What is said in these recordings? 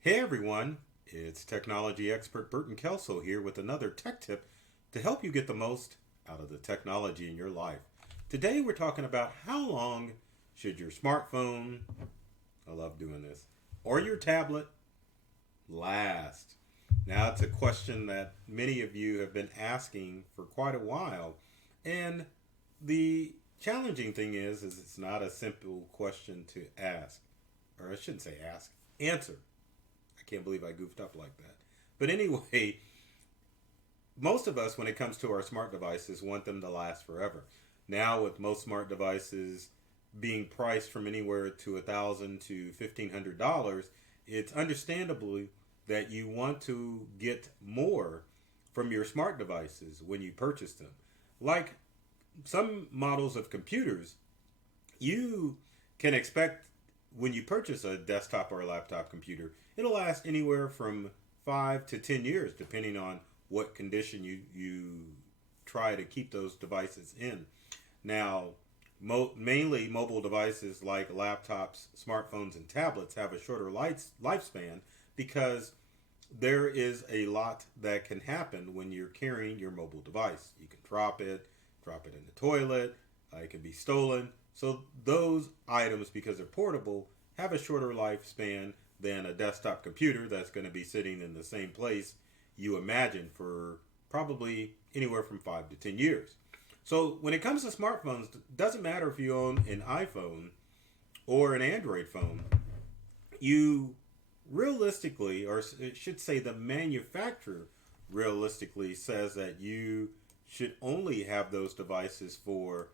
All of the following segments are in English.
Hey everyone, it's technology expert Burton Kelso here with another tech tip to help you get the most out of the technology in your life. Today we're talking about how long should your smartphone, I love doing this, or your tablet last? Now it's a question that many of you have been asking for quite a while, and the challenging thing is it's not a simple question to ask, or I shouldn't say ask, answer. I can't believe I goofed up like that. But anyway, most of us, when it comes to our smart devices, want them to last forever. Now, with most smart devices being priced from anywhere to $1,000 to $1,500, it's understandably that you want to get more from your smart devices when you purchase them. Like some models of computers, you can expect when you purchase a desktop or a laptop computer, it'll last anywhere from 5 to 10 years, depending on what condition you try to keep those devices in. Now, mainly mobile devices like laptops, smartphones, and tablets have a shorter lifespan because there is a lot that can happen when you're carrying your mobile device. You can drop it in the toilet, it can be stolen. So those items, because they're portable, have a shorter lifespan than a desktop computer that's going to be sitting in the same place you imagine for probably anywhere from 5 to 10 years. So when it comes to smartphones, it doesn't matter if you own an iPhone or an Android phone, you realistically, or it should say the manufacturer realistically says that you should only have those devices for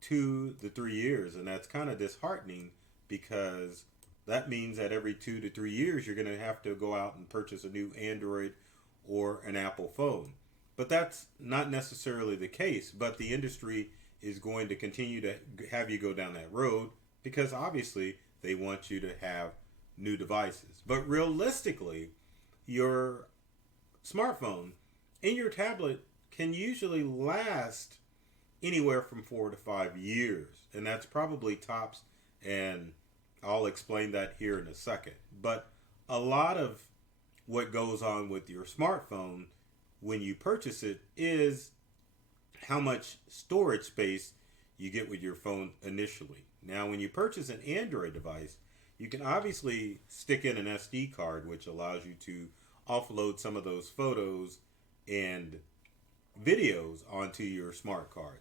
2 to 3 years, and that's kind of disheartening because that means that every 2 to 3 years you're going to have to go out and purchase a new Android or an Apple phone. But that's not necessarily the case. But the industry is going to continue to have you go down that road because obviously they want you to have new devices. But realistically, your smartphone and your tablet can usually last anywhere from 4 to 5 years. And that's probably tops. And I'll explain that here in a second. But a lot of what goes on with your smartphone when you purchase it is how much storage space you get with your phone initially. Now, when you purchase an Android device, you can obviously stick in an SD card, which allows you to offload some of those photos and videos onto your smart card.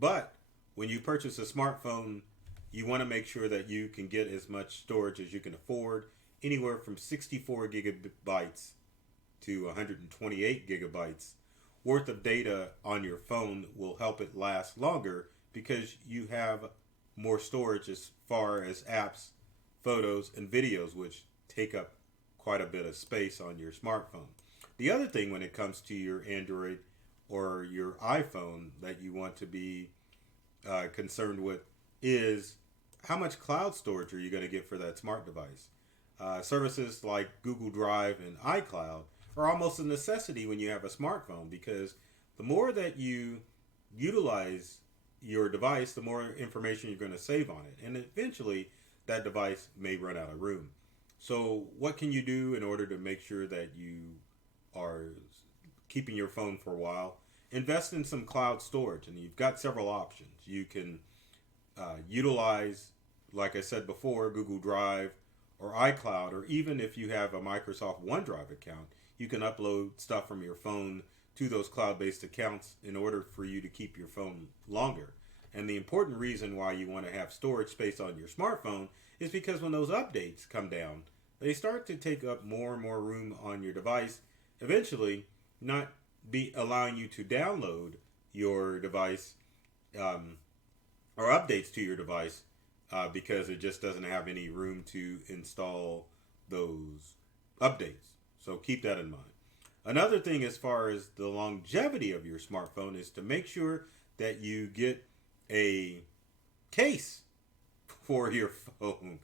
But when you purchase a smartphone, you want to make sure that you can get as much storage as you can afford, anywhere from 64 gigabytes to 128 gigabytes worth of data on your phone will help it last longer because you have more storage as far as apps, photos, and videos, which take up quite a bit of space on your smartphone. The other thing when it comes to your Android or your iPhone that you want to be concerned with is how much cloud storage are you going to get for that smart device? Services like Google Drive and iCloud are almost a necessity when you have a smartphone because the more that you utilize your device, the more information you're going to save on it. And eventually, that device may run out of room. So, what can you do in order to make sure that you are keeping your phone for a while? Invest in some cloud storage, and you've got several options. You can utilize, like I said before, Google Drive or iCloud, or even if you have a Microsoft OneDrive account, you can upload stuff from your phone to those cloud based accounts in order for you to keep your phone longer. And the important reason why you want to have storage space on your smartphone is because when those updates come down, they start to take up more and more room on your device, eventually not be allowing you to download your device or updates to your device because it just doesn't have any room to install those updates. So keep that in mind. Another thing as far as the longevity of your smartphone is to make sure that you get a case for your phone,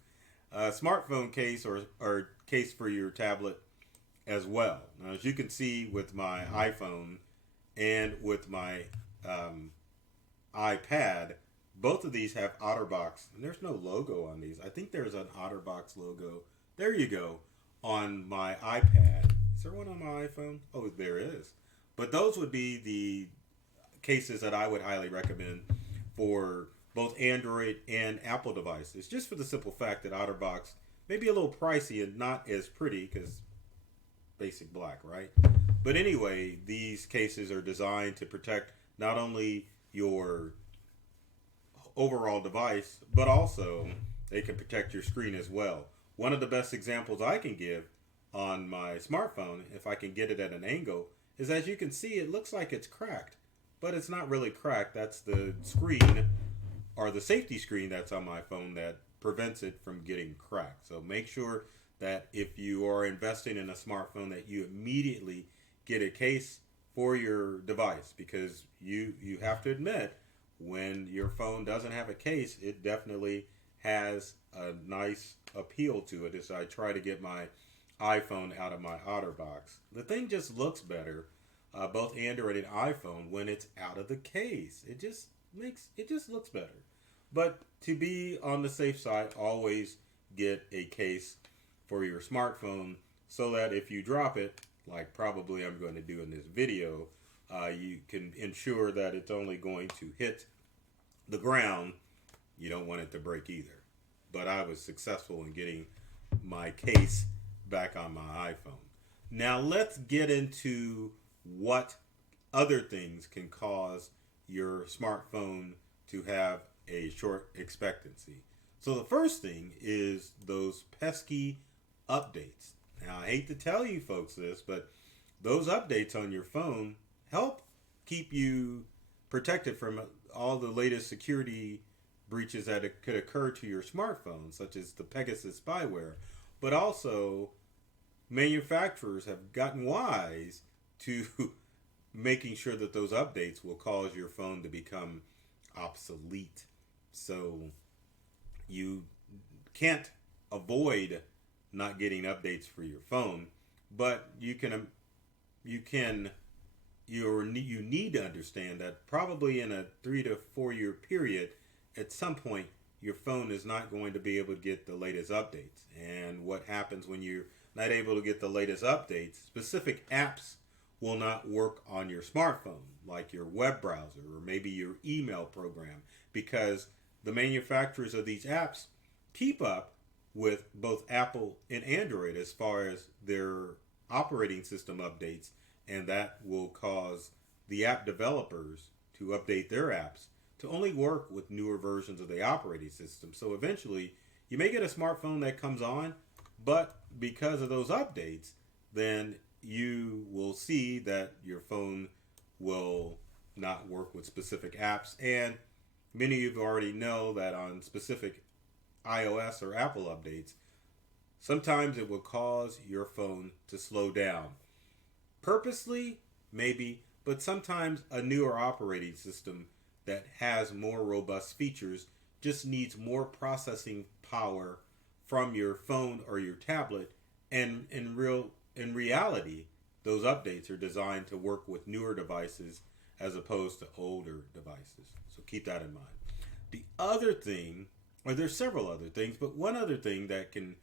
a smartphone case or case for your tablet as well. Now, as you can see with my iPhone and with my iPad, both of these have OtterBox, and there's no logo on these. I think there's an OtterBox logo. There you go. on my iPad. Is there one on my iPhone? Oh, there is. But those would be the cases that I would highly recommend for both Android and Apple devices, just for the simple fact that OtterBox may be a little pricey and not as pretty because basic black, right? But anyway, these cases are designed to protect not only your overall device, but also they can protect your screen as well. One of the best examples I can give on my smartphone, if I can get it at an angle, is as you can see, it looks like it's cracked, but it's not really cracked. That's the screen or the safety screen that's on my phone that prevents it from getting cracked. So make sure that if you are investing in a smartphone that you immediately get a case for your device, because you have to admit when your phone doesn't have a case, it definitely has a nice appeal to it. As I try to get my iPhone out of my OtterBox, the thing just looks better, both Android and iPhone, when it's out of the case. It just looks better. But to be on the safe side, always get a case for your smartphone so that if you drop it, like probably I'm going to do in this video, you can ensure that it's only going to hit the ground. You don't want it to break either. But I was successful in getting my case back on my iPhone. Now let's get into what other things can cause your smartphone to have a short expectancy. So the first thing is those pesky updates. Now I hate to tell you folks this, but those updates on your phone help keep you protected from all the latest security breaches that could occur to your smartphone, such as the Pegasus spyware. But also, manufacturers have gotten wise to making sure that those updates will cause your phone to become obsolete. So you can't avoid not getting updates for your phone, but you need to understand that probably in a 3 to 4 year period, at some point your phone is not going to be able to get the latest updates. And what happens when you're not able to get the latest updates? Specific apps will not work on your smartphone, like your web browser or maybe your email program, because the manufacturers of these apps keep up with both Apple and Android as far as their operating system updates, and that will cause the app developers to update their apps to only work with newer versions of the operating system. So eventually, you may get a smartphone that comes on, but because of those updates, then you will see that your phone will not work with specific apps. And many of you already know that on specific iOS or Apple updates, sometimes it will cause your phone to slow down. Purposely, maybe, but sometimes a newer operating system that has more robust features just needs more processing power from your phone or your tablet. And in reality, those updates are designed to work with newer devices as opposed to older devices. So keep that in mind. The other thing, or there's several other things, but one other thing that can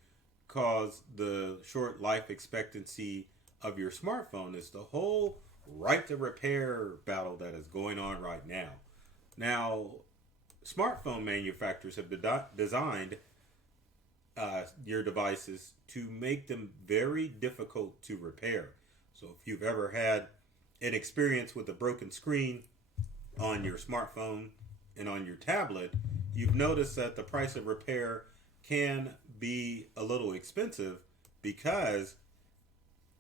cause the short life expectancy of your smartphone is the whole right to repair battle that is going on right now. Now, smartphone manufacturers have designed your devices to make them very difficult to repair. So if you've ever had an experience with a broken screen on your smartphone and on your tablet, you've noticed that the price of repair can be a little expensive because,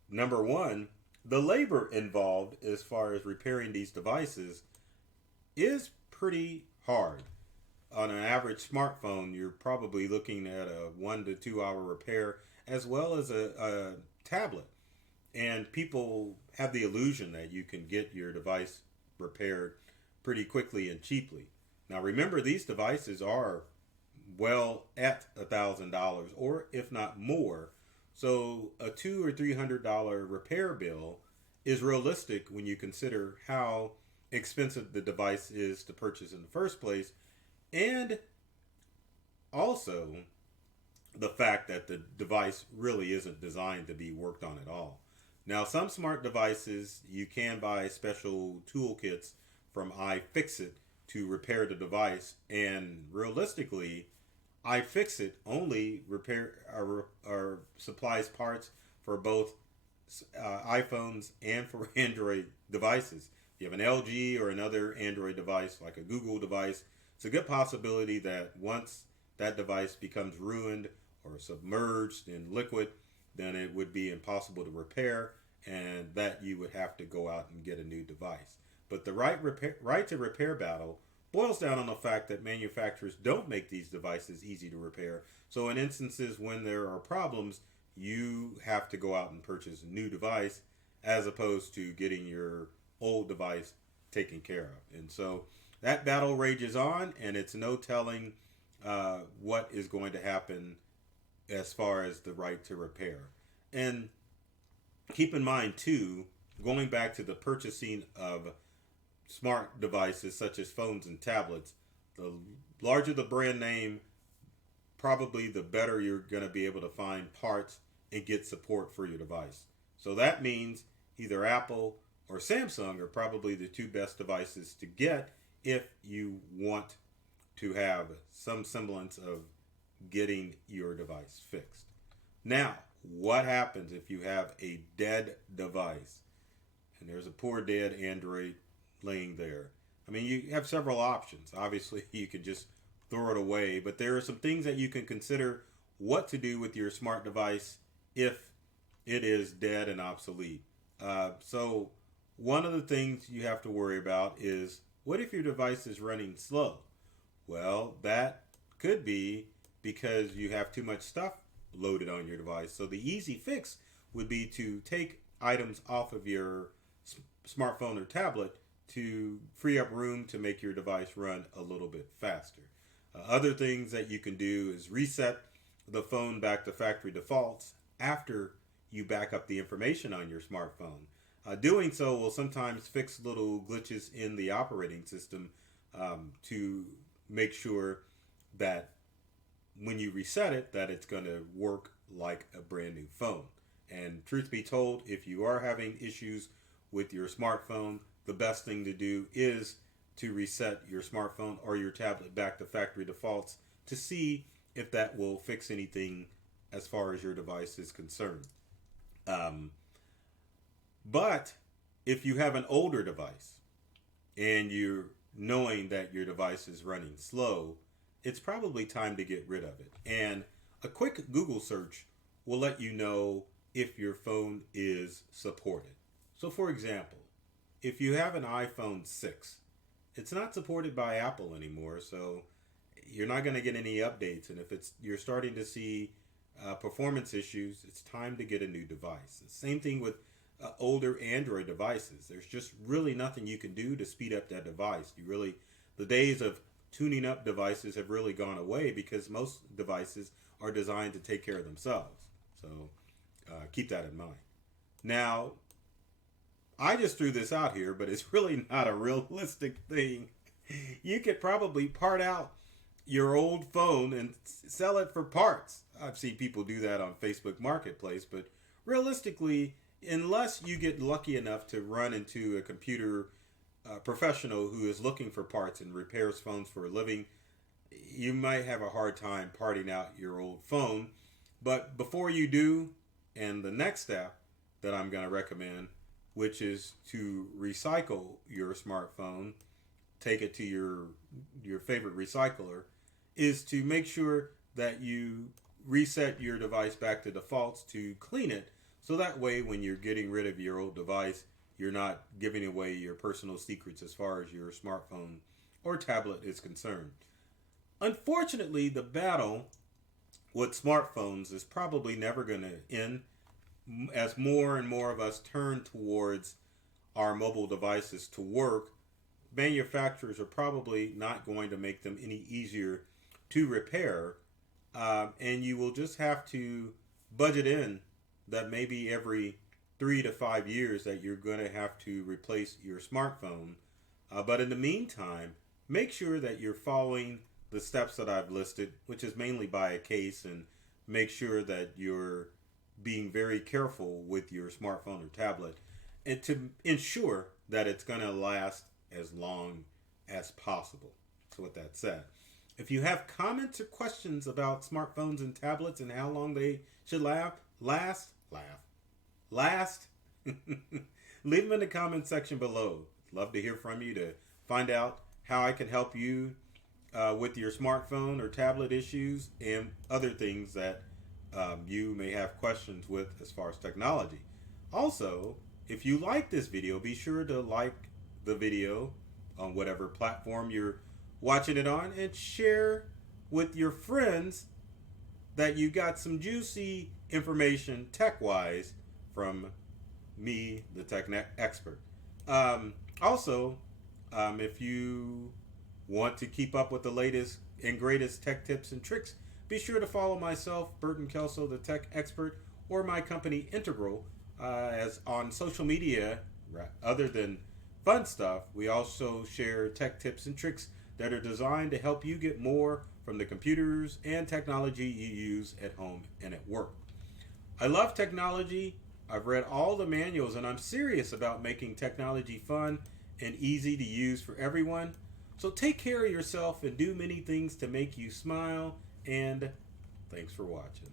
number one, the labor involved as far as repairing these devices is pretty hard. On an average smartphone, you're probably looking at a 1 to 2 hour repair, as well as a tablet. And people have the illusion that you can get your device repaired pretty quickly and cheaply. Now remember, these devices are well at $1,000, or if not more. So a $200 or $300 repair bill is realistic when you consider how expensive the device is to purchase in the first place. And also, the fact that the device really isn't designed to be worked on at all. Now, some smart devices, you can buy special toolkits from iFixit to repair the device, and realistically, iFixit only or supplies parts for both iPhones and for Android devices. If you have an LG or another Android device, like a Google device, it's a good possibility that once that device becomes ruined or submerged in liquid, then it would be impossible to repair, and that you would have to go out and get a new device. But the right to repair battle boils down on the fact that manufacturers don't make these devices easy to repair. So in instances when there are problems, you have to go out and purchase a new device as opposed to getting your old device taken care of. And so that battle rages on, and it's no telling what is going to happen as far as the right to repair. And keep in mind, too, going back to the purchasing of smart devices such as phones and tablets, the larger the brand name, probably the better you're going to be able to find parts and get support for your device. So that means either Apple or Samsung are probably the two best devices to get if you want to have some semblance of getting your device fixed. Now, what happens if you have a dead device and there's a poor dead Android laying there? I mean, you have several options. Obviously, you can just throw it away, but there are some things that you can consider what to do with your smart device if it is dead and obsolete. So one of the things you have to worry about is, what if your device is running slow? Well, that could be because you have too much stuff loaded on your device. So the easy fix would be to take items off of your smartphone or tablet to free up room to make your device run a little bit faster. Other things that you can do is reset the phone back to factory defaults after you back up the information on your smartphone. Doing so will sometimes fix little glitches in the operating system to make sure that when you reset it, that it's going to work like a brand new phone. And truth be told, if you are having issues with your smartphone, the best thing to do is to reset your smartphone or your tablet back to factory defaults to see if that will fix anything as far as your device is concerned. But if you have an older device and you're knowing that your device is running slow, it's probably time to get rid of it. And a quick Google search will let you know if your phone is supported. So for example, if you have an iPhone 6, it's not supported by Apple anymore, so you're not going to get any updates. And if you're starting to see performance issues, it's time to get a new device. The same thing with older Android devices. There's just really nothing you can do to speed up that device. The days of tuning up devices have really gone away because most devices are designed to take care of themselves. So keep that in mind. Now, I just threw this out here, but it's really not a realistic thing. You could probably part out your old phone and sell it for parts. I've seen people do that on Facebook Marketplace, but realistically, unless you get lucky enough to run into a computer professional who is looking for parts and repairs phones for a living, you might have a hard time parting out your old phone. But before you do, and the next step that I'm going to recommend, which is to recycle your smartphone, take it to your favorite recycler, is to make sure that you reset your device back to defaults to clean it. So that way, when you're getting rid of your old device, you're not giving away your personal secrets as far as your smartphone or tablet is concerned. Unfortunately, the battle with smartphones is probably never going to end. As more and more of us turn towards our mobile devices to work, manufacturers are probably not going to make them any easier to repair, and you will just have to budget in that maybe every 3 to 5 years that you're going to have to replace your smartphone. But in the meantime, make sure that you're following the steps that I've listed, which is mainly buy a case and make sure that you're being very careful with your smartphone or tablet and to ensure that it's going to last as long as possible. So, with that said, if you have comments or questions about smartphones and tablets and how long they should last, leave them in the comment section below. Love to hear from you to find out how I can help you with your smartphone or tablet issues and other things that you may have questions with as far as technology. Also, if you like this video, be sure to like the video on whatever platform you're watching it on and share with your friends that you got some juicy information tech-wise from me, the tech expert. Also, if you want to keep up with the latest and greatest tech tips and tricks, be sure to follow myself, Burton Kelso, the tech expert, or my company Integral, as on social media. Other than fun stuff, we also share tech tips and tricks that are designed to help you get more from the computers and technology you use at home and at work. I love technology. I've read all the manuals, and I'm serious about making technology fun and easy to use for everyone. So take care of yourself and do many things to make you smile, and thanks for watching.